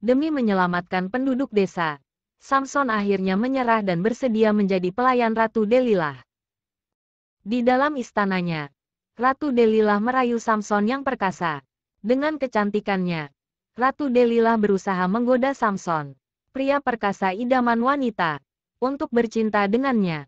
Demi menyelamatkan penduduk desa, Samson akhirnya menyerah dan bersedia menjadi pelayan Ratu Delilah. Di dalam istananya, Ratu Delilah merayu Samson yang perkasa. Dengan kecantikannya, Ratu Delilah berusaha menggoda Samson, pria perkasa idaman wanita, untuk bercinta dengannya.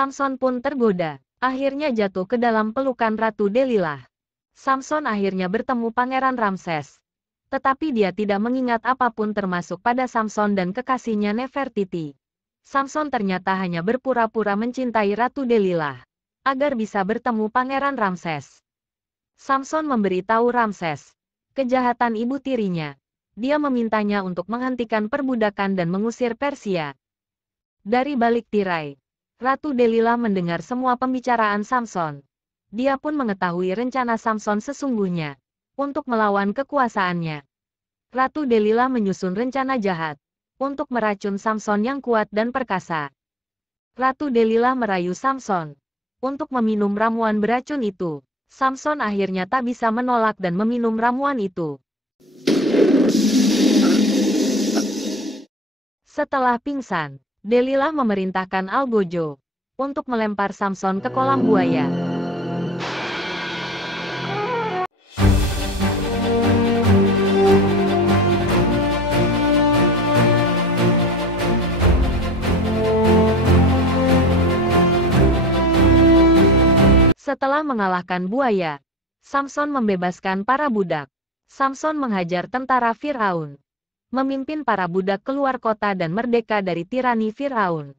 Samson pun tergoda, akhirnya jatuh ke dalam pelukan Ratu Delilah. Samson akhirnya bertemu Pangeran Ramses. Tetapi dia tidak mengingat apapun termasuk pada Samson dan kekasihnya Nefertiti. Samson ternyata hanya berpura-pura mencintai Ratu Delilah, agar bisa bertemu Pangeran Ramses. Samson memberitahu Ramses kejahatan ibu tirinya. Dia memintanya untuk menghentikan perbudakan dan mengusir Persia. Dari balik tirai, Ratu Delilah mendengar semua pembicaraan Samson. Dia pun mengetahui rencana Samson sesungguhnya untuk melawan kekuasaannya. Ratu Delilah menyusun rencana jahat untuk meracun Samson yang kuat dan perkasa. Ratu Delilah merayu Samson untuk meminum ramuan beracun itu. Samson akhirnya tak bisa menolak dan meminum ramuan itu. Setelah pingsan, Delilah memerintahkan Algojo untuk melempar Samson ke kolam buaya. Setelah mengalahkan buaya, Samson membebaskan para budak. Samson menghajar tentara Firaun, memimpin para budak keluar kota dan merdeka dari tirani Firaun.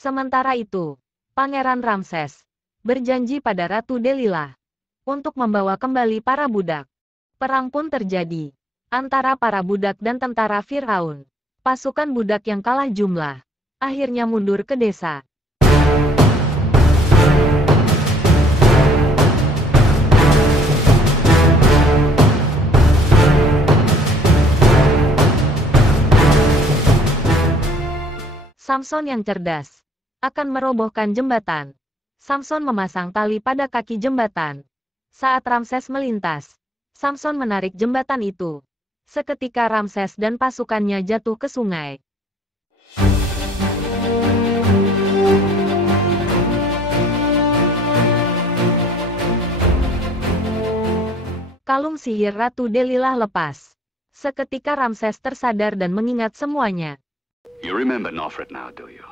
Sementara itu, Pangeran Ramses berjanji pada Ratu Delilah untuk membawa kembali para budak. Perang pun terjadi antara para budak dan tentara Firaun. Pasukan budak yang kalah jumlah akhirnya mundur ke desa. Samson yang cerdas akan merobohkan jembatan. Samson memasang tali pada kaki jembatan. Saat Ramses melintas, Samson menarik jembatan itu. Seketika Ramses dan pasukannya jatuh ke sungai. Kalung sihir Ratu Delilah lepas. Seketika Ramses tersadar dan mengingat semuanya. You remember Nofret now, do you?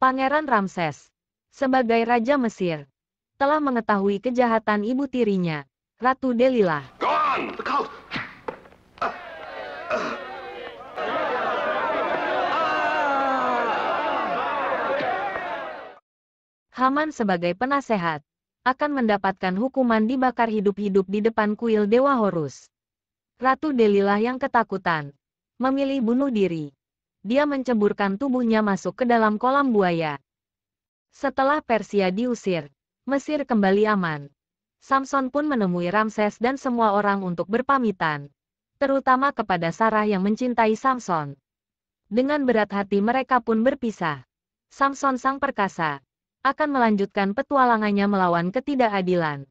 Pangeran Ramses, sebagai Raja Mesir, telah mengetahui kejahatan ibu tirinya, Ratu Delilah. Go on! Look out! Haman sebagai penasehat akan mendapatkan hukuman dibakar hidup-hidup di depan kuil Dewa Horus. Ratu Delilah yang ketakutan memilih bunuh diri. Dia menceburkan tubuhnya masuk ke dalam kolam buaya. Setelah Persia diusir, Mesir kembali aman. Samson pun menemui Ramses dan semua orang untuk berpamitan, terutama kepada Sarah yang mencintai Samson. Dengan berat hati mereka pun berpisah. Samson sang perkasa akan melanjutkan petualangannya melawan ketidakadilan.